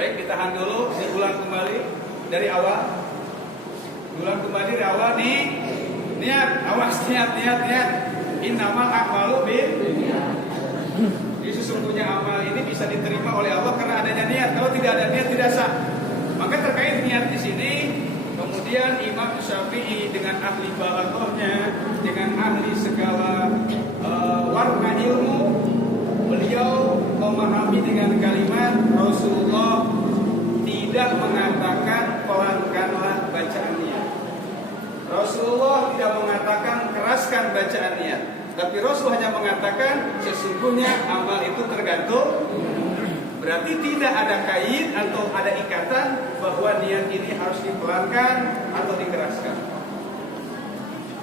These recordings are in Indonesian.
Baik, ditahan dulu, diulang kembali dari awal. Diulang kembali dari awal nih. Niat, awas niat. Innamal a'malu binniyat. Jadi sesungguhnya amal ini bisa diterima oleh Allah karena adanya niat. Kalau tidak ada niat tidak sah. Maka terkait niat di sini, kemudian Imam Syafi'i dengan ahli balaghahnya, dengan ahli segala warna ilmu, beliau memahami dengan kalimat Rasulullah tidak mengatakan pelankanlah bacaan niat. Rasulullah tidak mengatakan keraskan bacaan niat, tapi Rasul hanya mengatakan sesungguhnya amal itu tergantung. Berarti tidak ada kait atau ada ikatan bahwa niat ini harus dipelankan atau dikeraskan.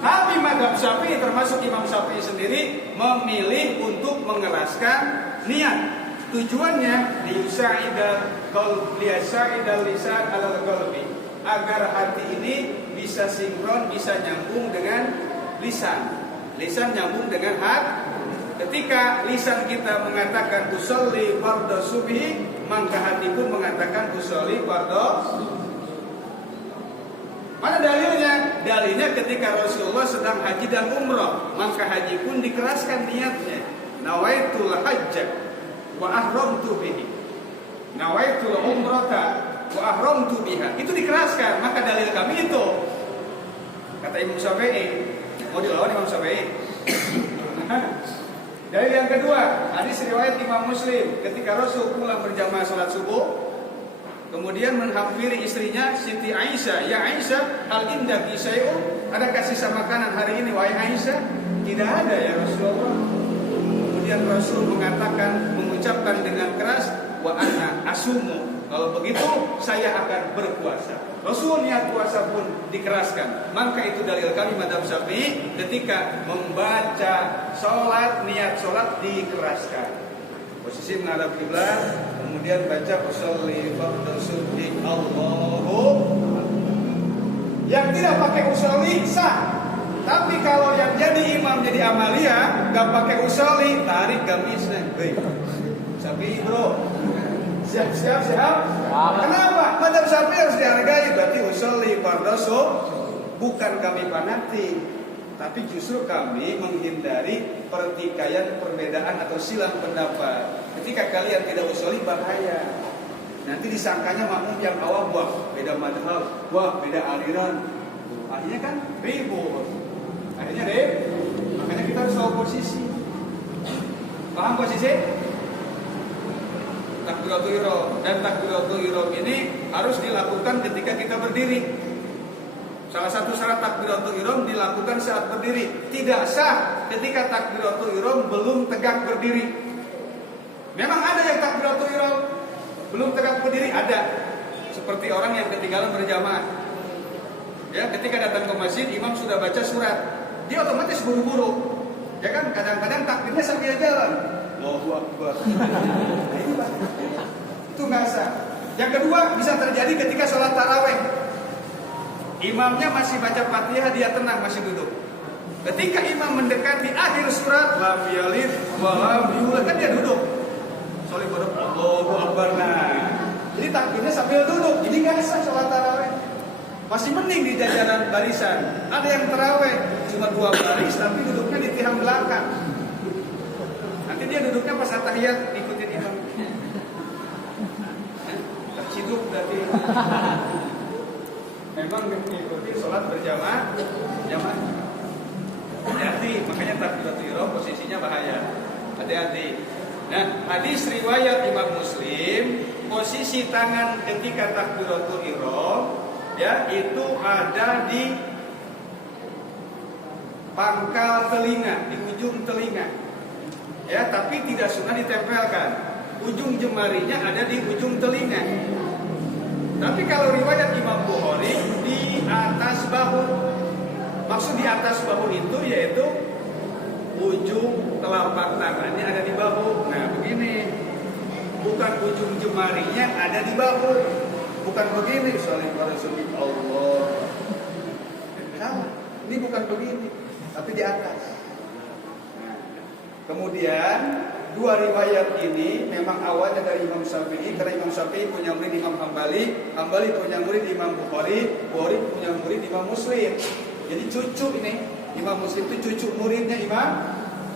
Tapi mazhab Syafi'i termasuk Imam Syafi'i sendiri memilih untuk mengeraskan niat. Tujuannya liyusa'idal lisan alal qalbi, agar hati ini bisa sinkron, bisa nyambung dengan lisan. Lisan nyambung dengan hati. Ketika lisan kita mengatakan usolli fardhu subhi, maka hati pun mengatakan usolli fardhu. Mana dalilnya? Dalilnya ketika Rasulullah sedang haji dan umrah, maka haji pun dikeraskan niatnya. Nawaitul hajja wa ahramtu bihi. Nawaitul umrata wa ahramtu biha. Itu dikeraskan, maka dalil kami itu. Kata Imam Syafi'i, mau dilawan Imam Syafi'i. Dalil yang kedua, hadis riwayat Imam Muslim, ketika Rasul pulang berjamaah salat subuh, kemudian menghampiri istrinya Siti Aisyah. Ya Aisyah, hal indah syai'un, adakah sisa makanan hari ini wahai Aisyah? Tidak ada ya Rasulullah. Kemudian Rasul mengucapkan dengan keras, wa ana asumu. Kalau begitu saya akan berpuasa. Rasul niat puasa pun dikeraskan. Maka itu dalil kami mazhab Syafi'i, ketika membaca sholat, niat sholat dikeraskan. Posisi menghadap kiblat, kemudian baca usolli fardhu subhi Allahu. Yang tidak pakai usolli sah. Tapi kalau yang jadi imam jadi amalia gak pakai usolli, tarik gamisnya. Syafi'i bro, siap. Kenapa? Mazhab Syafi'i harus dihargai. Berarti usolli fardhu subhi. Bukan kami fanatik, tapi justru kami menghindari pertikaian perbedaan atau silang pendapat. Ketika kalian tidak usolli bahaya. Nanti disangkanya makmum yang awam, wah beda madhab, wah beda aliran. Akhirnya kan ribut. Akhirnya makanya kita harus tahu posisi. Paham posisi? Takbiratul ihram, dan takbiratul ihram ini harus dilakukan ketika kita berdiri. Salah satu syarat takbiratul ihram dilakukan saat berdiri. Tidak sah ketika takbiratul ihram belum tegak berdiri. Memang ada yang takbiratul ihram belum tegak berdiri, ada. Seperti orang yang ketinggalan berjamaah. Ya, ketika datang ke masjid imam sudah baca surat, dia otomatis buru-buru. Ya kan, kadang-kadang takbirnya sambil jalan. Allahu Akbar. Itu nggak sah. Yang kedua bisa terjadi ketika sholat taraweh. Imamnya masih baca Fatihah, dia tenang masih duduk. Ketika imam mendekati akhir surat lam yalid wa lam yulad, kan dia duduk. Sholat baru Allahu Akbar. Nah, jadi takbirnya sambil duduk. Jadi nggak sah sholat taraweh. Masih mending di jajaran barisan. Ada yang taraweh cuma 2 baris tapi duduknya di tiang belakang. Nanti dia duduknya pas tahiyat ikutin imam. Terciduk berarti. Memang mengikuti sholat berjamaah, hati-hati. Makanya takbiratul ihram posisinya bahaya. Hati-hati. Nah, hadis riwayat Imam Muslim, posisi tangan ketika takbiratul ihram ya itu ada di pangkal telinga, di ujung telinga. Ya, tapi tidak sunnah ditempelkan. Ujung jemarinya ada di ujung telinga. Tapi kalau riwayat Imam Bukhari di atas bahu. Maksud di atas bahu itu yaitu ujung telapak tangannya ada di bahu. Nah, begini. Bukan ujung jemarinya ada di bahu. Bukan begini, saling warahmatullahi Allah. Salah. Ini bukan begini, tapi di atas. Kemudian dua riwayat ini memang awalnya dari Imam Syafi'i, karena Imam Syafi'i punya murid Imam Hambali, Hambali punya murid Imam Bukhari, Bukhari punya murid Imam Muslim. Jadi cucu ini, Imam Muslim itu cucu muridnya Imam,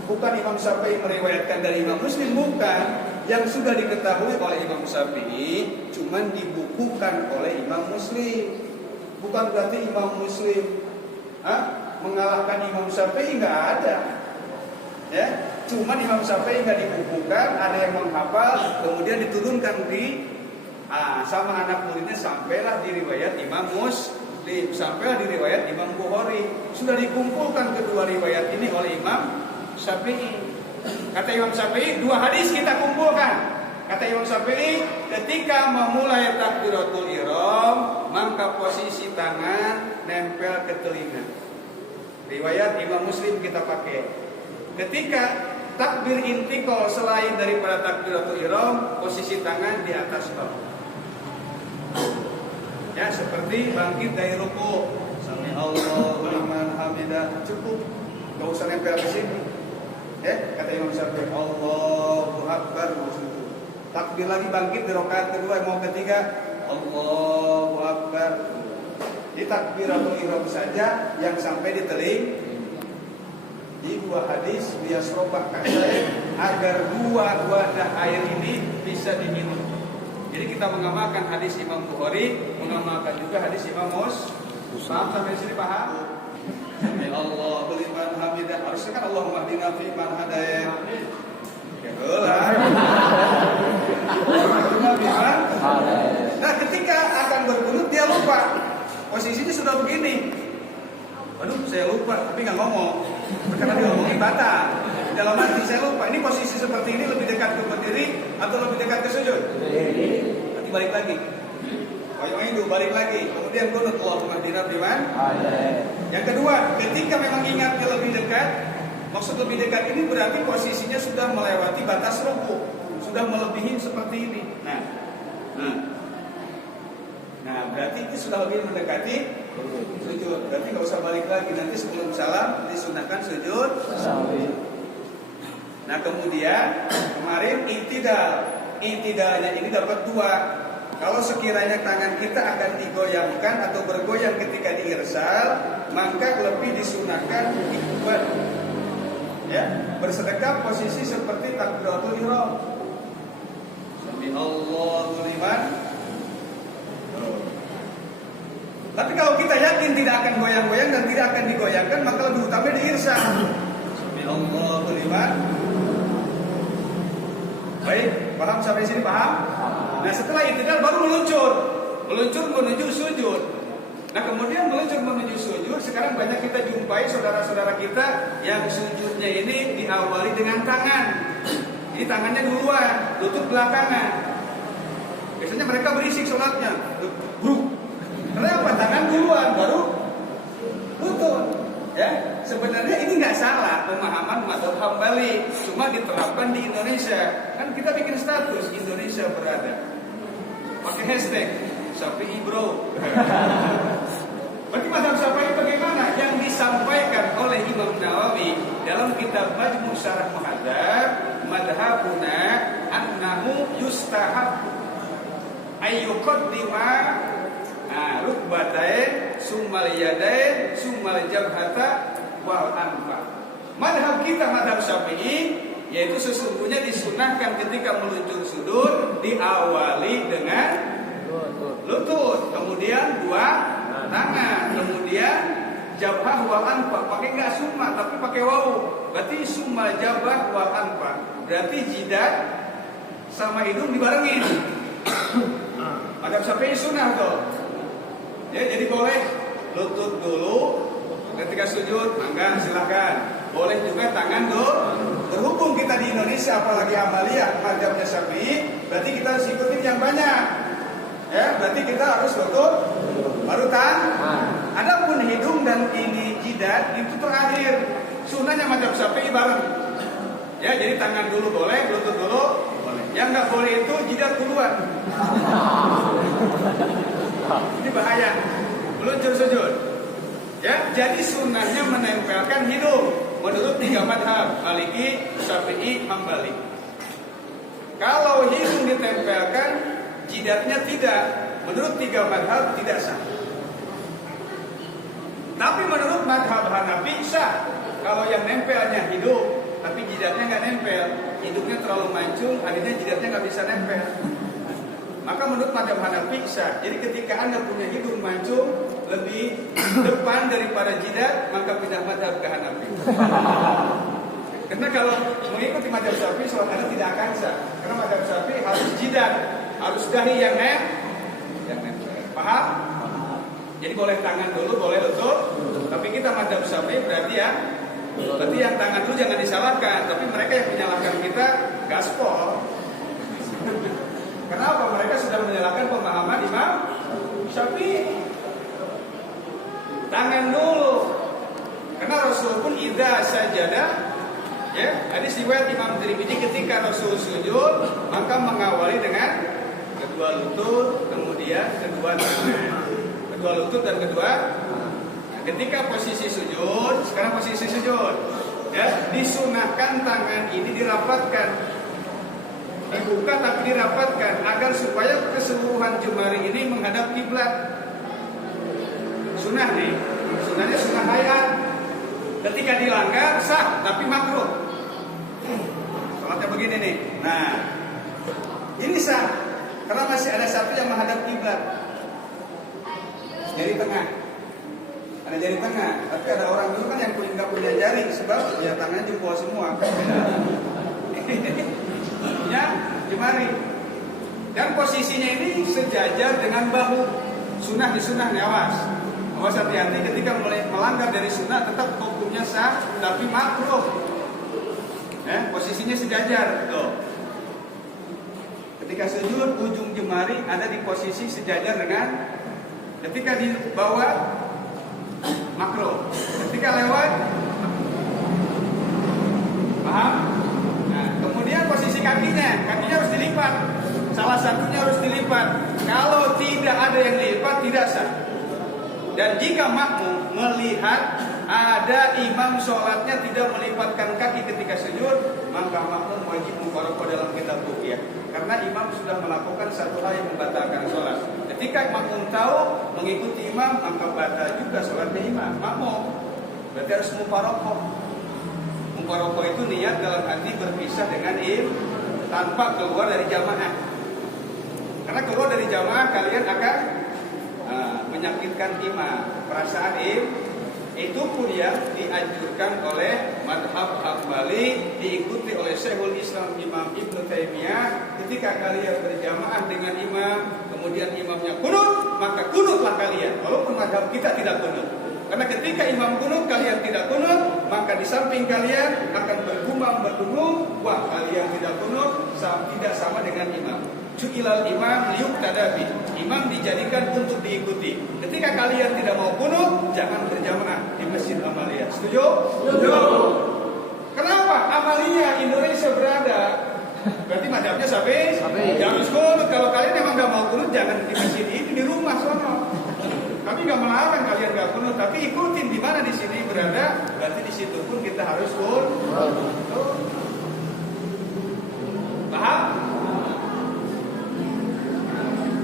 bukan Imam Syafi'i meriwayatkan dari Imam Muslim, bukan. Yang sudah diketahui oleh Imam Syafi'i cuman dibukukan oleh Imam Muslim. Bukan berarti Imam Muslim mengalahkan Imam Syafi'i, nggak ada. Ya, cuman Imam Syafi'i nggak dibukukan, ada yang menghafal, kemudian diturunkan sama anak muridnya sampailah di riwayat Imam Muslim, sampailah di riwayat Imam Bukhari. Sudah dikumpulkan kedua riwayat ini oleh Imam Syafi'i. Kata Imam Syafi'i, 2 hadis kita kumpulkan. Kata Imam Syafi'i, ketika memulai takbiratul ihram, maka posisi tangan nempel ke telinga. Riwayat Imam Muslim kita pakai. Ketika takbir intikal selain daripada takbiratul ihram, posisi tangan di atas bahu. Ya, seperti bangkit dari ruku, sami Allahu liman hamidah, cukup. Enggak usah nempel ke sini. Ya, kata Imam Syafi'i, Allahu akbar. Takbir lagi bangkit di rakaat kedua, mau ketiga, Allahu akbar. Di takbiratul ihram saja yang sampai di telinga. Di 2 hadis liyasrobah kasai, agar 2 wadah air ini bisa diminum. Jadi kita mengamalkan hadis Imam Bukhari, mengamalkan juga hadis Imam Muslim. Paham sampai sini, paham? Sami Allahu liman hamidah. Harusnya kan Allahumma hdina fi man hadayt. Ya betul. Nah, ketika akan berkunut dia lupa. Posisinya sudah begini. Aduh, saya lupa, tapi nggak ngomong. Karena dia ngomongin batal. Dalam hati saya lupa. Ini posisi seperti ini lebih dekat ke berdiri atau lebih dekat ke sujud? Nanti balik lagi. Itu balik lagi. Kemudian kunut Allahumma hdina fi man. Yang kedua, ketika memang ingatnya lebih dekat, maksud lebih dekat ini berarti posisinya sudah melewati batas ruku, sudah melebihi seperti ini. Nah, berarti ini sudah lebih mendekati sujud. Berarti nggak usah balik lagi. Nanti sebelum salam disunahkan sujud. Nah, kemudian kemarin itidalnya ini dapat 2. Kalau sekiranya tangan kita akan digoyangkan atau bergoyang ketika diirsal, maka lebih disunahkan ikut. Ya, bersedekah posisi seperti takbiratul ihram. Sami Allahu liman. Tapi kalau kita yakin tidak akan goyang-goyang dan tidak akan digoyangkan, maka lebih utama diirsal. Sami Allahu liman. Baik, paham sampai sini, paham? Nah, setelah itidal baru meluncur menuju sujud. Nah, kemudian meluncur menuju sujud, sekarang banyak kita jumpai saudara-saudara kita yang sujudnya ini diawali dengan tangan. Jadi tangannya duluan, lutut belakangan. Biasanya mereka berisik sholatnya, kenapa? Tangan duluan, baru lutut. Ya, sebenarnya ini nggak salah pemahaman mazhab Hambali, cuma diterapkan di Indonesia. Kan kita bikin status Indonesia berada, pakai hashtag Syafi'i bro. Berarti mazhab Syafi'i bagaimana? Yang disampaikan oleh Imam Nawawi dalam kitab Majmu' Syarah Muhadzab, madhabuna annahu yustahab ayyuqaddima rukbatain summal yadain summal jabhata wal anfa. Madhab kita, madhab Syafi'i, yaitu sesungguhnya disunahkan ketika meluncur sujud diawali dengan lutut, kemudian 2 tangan, kemudian jabhah wal anfa. Pakai enggak summa tapi pakai wawu. Berarti summal jabhah wal anfa. Berarti jidat sama hidung dibarengin. Madhab Syafi'i sunnah tuh. Ya, jadi boleh lutut dulu ketika sujud, mangga silahkan. Boleh juga tangan dulu. Berhubung kita di Indonesia, apalagi Amaliyah, mazhabnya Syafi'i, berarti kita harus ikutin yang banyak. Ya, berarti kita harus lutut, baru tangan. Adapun hidung dan ini jidat itu terakhir. Sunnahnya mazhab Syafi'i bareng. Ya, jadi tangan dulu boleh, lutut dulu boleh. Yang nggak boleh itu jidat duluan. Ini bahaya. Meluncur sujud. Ya, jadi sunnahnya menempelkan hidung menurut 3 madhab, Maliki, Syafi'i, Hambali. Kalau hidung ditempelkan, jidatnya tidak. Menurut 3 madhab tidak sah. Tapi menurut madhab Hanafi sah. Kalau yang nempelnya hidung, tapi jidatnya nggak nempel, hidungnya terlalu mancung, akhirnya jidatnya nggak bisa nempel. Maka menurut madhab Hanafi sah. Jadi ketika Anda punya hidung mancung lebih depan daripada jidat, maka pindah madhab ke Hanafi. Karena kalau mengikuti madhab Syafi'i, sholat Anda tidak akan sah. Karena madhab Syafi'i harus jidat, harus dahi yang nempel. Paham? Jadi boleh tangan dulu, boleh lutut. Tapi kita madhab Syafi'i berarti yang tangan dulu jangan disalahkan. Tapi mereka yang menyalahkan kita gaspol. Kenapa? Mereka sudah menyalahkan pemahaman Imam Syafi'i. Tangan dulu. Karena Rasul pun idza sajada, ya, hadis riwayat Imam Tirmidzi, ketika Rasul sujud maka mengawali dengan kedua lutut, kemudian kedua tangan. Kedua lutut dan kedua. Nah, ketika posisi sujud, sekarang posisi sujud, ya, disunahkan tangan ini dirapatkan, dibuka tapi dirapatkan agar supaya keseluruhan jemari ini menghadap kiblat. Sunnah nih, sunnahnya sunnah hayat. Ketika dilanggar sah tapi makruh. Sholatnya begini nih. Nah, ini sah karena masih ada satu yang menghadap kiblat. Jari tengah. Ada jari tengah. Tapi ada orang dulu kan yang nggak punya jari, sebab ya tangannya jempol semua. Ya, jemari. Dan posisinya ini sejajar dengan bahu. Sunnah di sunnah, awas. Awas hati-hati ketika melanggar dari sunnah, tetap hukumnya sah tapi makruh. Posisinya sejajar, tuh. Ketika sujud, ujung jemari ada di posisi sejajar dengan, ketika di bawah makruh, ketika lewat, paham? Nah, kemudian posisi kakinya harus dilipat. Salah satunya harus dilipat. Kalau tidak ada yang dilipat, tidak sah. Dan jika makmum melihat ada imam sholatnya tidak melipatkan kaki ketika sujud, maka makmum wajib mubarakah dalam kitab ruqyah. Karena imam sudah melakukan satu hal yang membatalkan sholat. Ketika makmum tahu mengikuti imam, maka batal juga sholatnya imam. Makmum berarti harus mubarakah. Mubarakah itu niat dalam hati berpisah dengan tanpa keluar dari jamaah. Karena keluar dari jamaah kalian akan menyakitkan imam, perasaan itu pun yang dianjurkan oleh madhab Hambali, diikuti oleh Syekhul Islam Imam Ibnu Taimiyah. Ketika kalian berjamaah dengan imam, kemudian imamnya kunut, maka kunutlah kalian. Walaupun madhab kita tidak kunut, karena ketika imam kunut kalian tidak kunut, maka di samping kalian akan bergumam, wah kalian tidak kunut, tidak sama dengan imam. Ju'ilal imam liyuqtadabi. Imam dijadikan untuk diikuti. Ketika kalian tidak mau kunut, jangan berjamaah di Masjid Amaliyah. Setuju? Setuju. Kenapa? Amaliyah Indonesia berada. Berarti madhabnya Syafi'i. Jangan kunut. Kalau kalian memang nggak mau kunut, jangan di masjid ini, di rumah sono. Kami nggak melarang kalian nggak kunut, tapi ikutin di mana di sini berada. Berarti di situ pun kita harus kunut. Paham?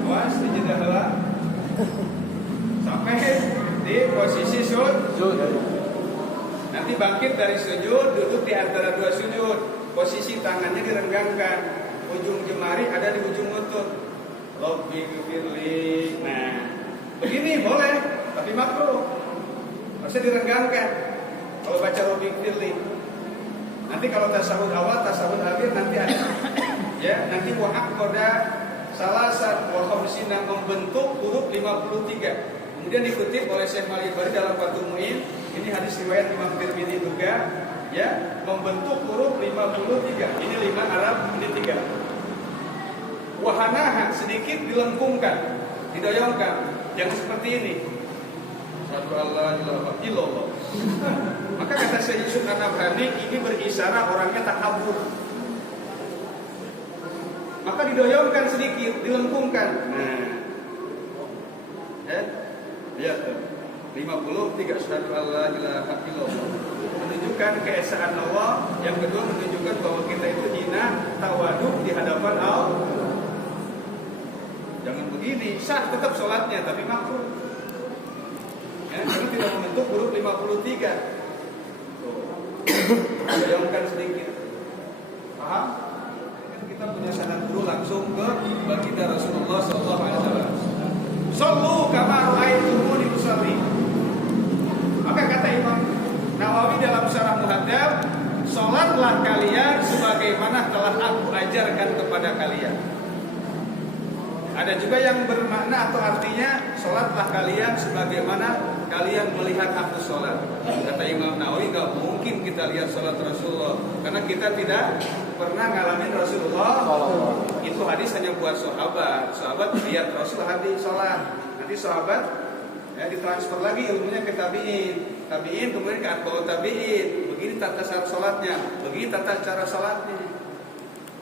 Awas dijeda sampai di posisi sujud. Nanti bangkit dari sujud, duduk di antara dua sujud. Posisi tangannya direnggangkan, ujung jemari ada di ujung lutut. Rabbi ghfirli. Nah, begini boleh, tapi makruh. Harusnya direnggangkan. Kalau baca Rabbi ghfirli. Nanti kalau tasawuf awal, tasawuf akhir nanti ada. Ya, nanti wa'aqada salasan wa khamsina, membentuk huruf 53. Kemudian dikutip oleh Syekh Malibari dalam Fathul Mu'in. Ini hadis riwayat Imam Tirmidzi juga, ya, membentuk huruf 53. Ini 5 Arab, ini 3. Wahanaha, sedikit dilengkungkan, didoyongkan. Jangan seperti ini. Asyhadu an la ilaha illallah. Maka kata Syekh Yusuf An-Nabhani, ini berisyarah orangnya takabur. Maka didoyongkan sedikit, dilengkungkan. Nah, ya, lihat tuh. 53 asyhadu alla ilaha illallah. Menunjukkan keesaan Allah. Yang kedua menunjukkan bahwa kita itu hina tawaduk di hadapan Allah. Jangan begini, sah tetap sholatnya tapi makruh. Ya, karena tidak membentuk huruf 53. Bayangkan sedikit. Paham? Kita punya sanad dulu langsung ke baginda Rasulullah SAW. Shallu kama ra'aitumuni usolli. Maka kata Imam Nawawi dalam Syarah Muhadzab, sholatlah kalian sebagaimana telah aku ajarkan kepada kalian. Ada juga yang bermakna atau artinya, sholatlah kalian sebagaimana kalian melihat aku sholat. Kata Imam Nawawi, gak mungkin kita lihat sholat Rasulullah, karena kita tidak pernah ngalamin Rasulullah. Itu hadis hanya buat sahabat. Sahabat lihat Rasul hadis sholat. Nanti sahabat ditransfer lagi ilmunya ke tabi'in. Tabi'in kemudian ke atba'ut tabi'in. Begini tata cara sholatnya, begini tata cara sholatnya.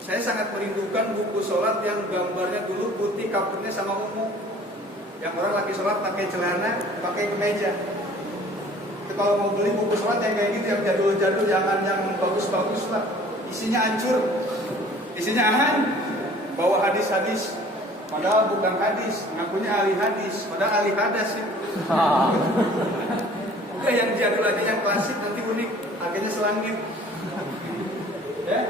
Saya sangat merindukan buku sholat yang gambarnya dulu putih, kapurnya sama ungu. Yang orang lagi sholat pakai celana, pakai kemeja. Itu kalau mau beli buku sholat yang kayak gitu, yang jadul-jadul, jangan yang bagus-bagus lah. Isinya hancur, isinya ahan, bawa hadis-hadis. Padahal bukan hadis, ngakunya ahli hadis, padahal ahli hadas ya. Udah yang jadul aja, yang klasik nanti unik, harganya selangit. Ya.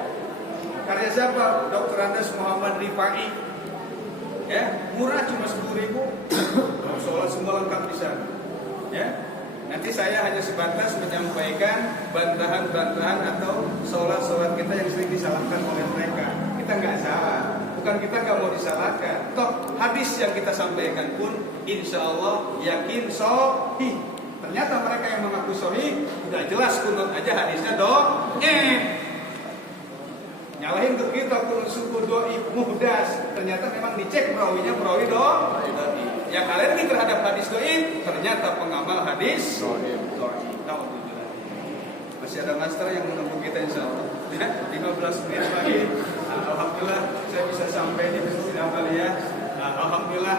Karya siapa? Dr. Andes Muhammad Rifai. Ya, murah cuma 10.000. Sholat semua lengkap di sana. Ya. Nanti saya hanya sebatas menyampaikan bantahan-bantahan atau sholat-sholat kita yang sering disalahkan oleh mereka. Kita nggak salah, bukan kita nggak mau disalahkan. Toh hadis yang kita sampaikan pun insya Allah yakin sahih. Ternyata mereka yang mengaku sahih udah jelas kunut aja hadisnya nyalahin ke kita kunut suku doi muhdas. Ternyata memang dicek perawinya perawi yang alergi terhadap hadis doi ternyata pengamal hadis doi. Masih ada master yang menunggu kita insya Allah. Ya, 15 menit lagi. Alhamdulillah saya bisa sampai di masjid Amalia. Alhamdulillah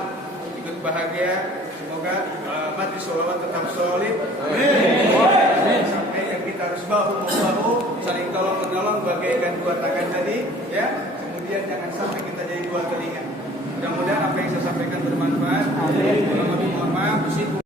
ikut bahagia. Semoga mati sholawat tetap solid. Amin. Sampai yang kita harus bahu saling tolong menolong bagaikan dua tangan tadi, ya. Kemudian jangan sampai kita jadi dua telinga. Mudah-mudahan apa yang saya sampaikan bermanfaat. Mohon maaf.